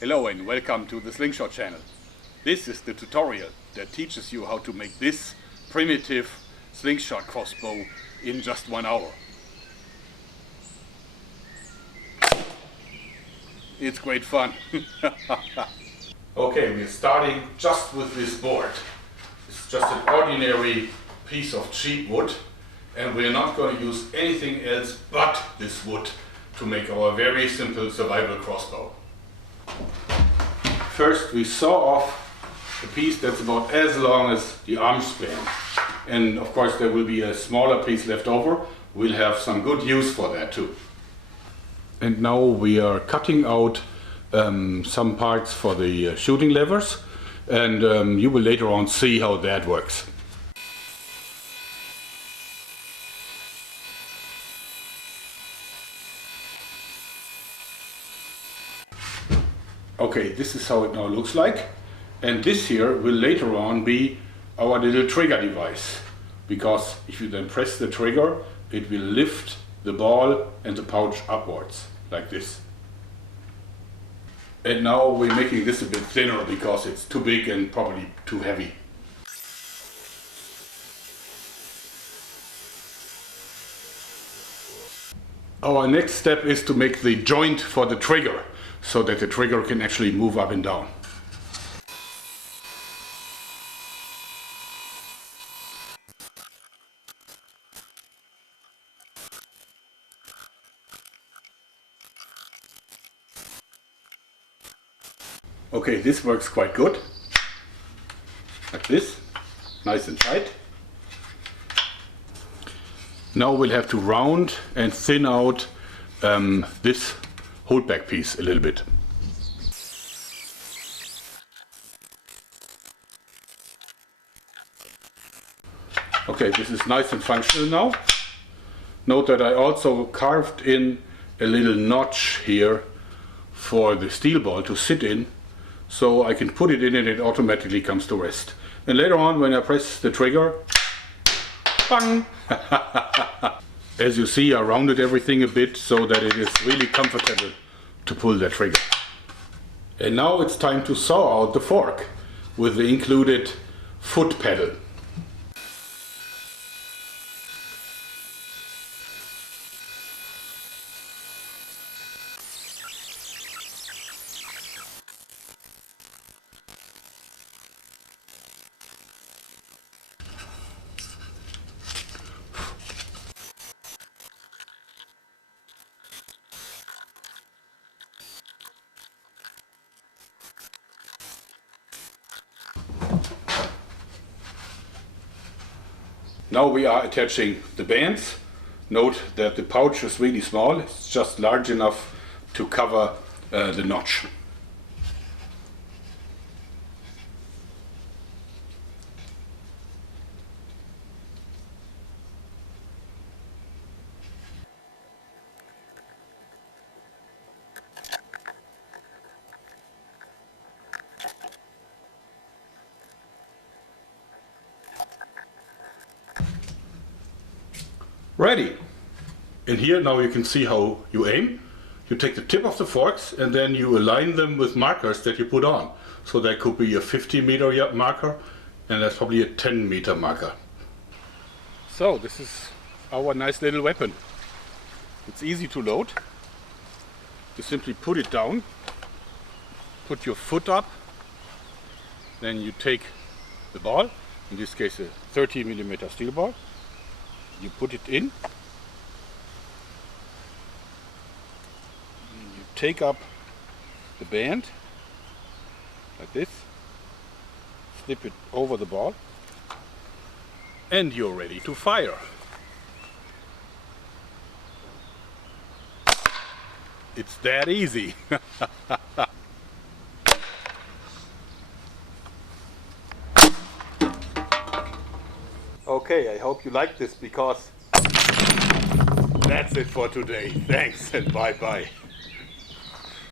Hello and welcome to the Slingshot channel. This is the tutorial that teaches you how to make this primitive slingshot crossbow in just 1 hour. It's great fun. Okay, we're starting just with this board. It's just an ordinary piece of cheap wood, and we're not going to use anything else but this wood to make our very simple survival crossbow. First we saw off a piece that's about as long as the arm span, and of course there will be a smaller piece left over. We'll have some good use for that too. And now we are cutting out some parts for the shooting levers, and you will later on see how that works. Okay, this is how it now looks like, and this here will later on be our little trigger device, because if you then press the trigger it will lift the ball and the pouch upwards like this. And now we're making this a bit thinner because it's too big and probably too heavy. Our next step is to make the joint for the trigger, so that the trigger can actually move up and down. Okay, this works quite good. Like this, nice and tight. Now we'll have to round and thin out this holdback piece a little bit. Okay, this is nice and functional now. Note that I also carved in a little notch here for the steel ball to sit in, so I can put it in and it automatically comes to rest. And later on when I press the trigger, bang! As you see, I rounded everything a bit so that it is really comfortable to pull the trigger. And now it's time to saw out the fork with the included foot pedal. Now we are attaching the bands. Note that the pouch is really small, it's just large enough to cover the notch. Ready! And here now you can see how you aim. You take the tip of the forks and then you align them with markers that you put on. So that could be a 50-meter marker, and that's probably a 10-meter marker. So this is our nice little weapon. It's easy to load. You simply put it down, put your foot up, then you take the ball, in this case a 30mm steel ball. You put it in, you take up the band like this, slip it over the ball, and you're ready to fire. It's that easy. Okay, I hope you liked this, because that's it for today. Thanks and bye bye.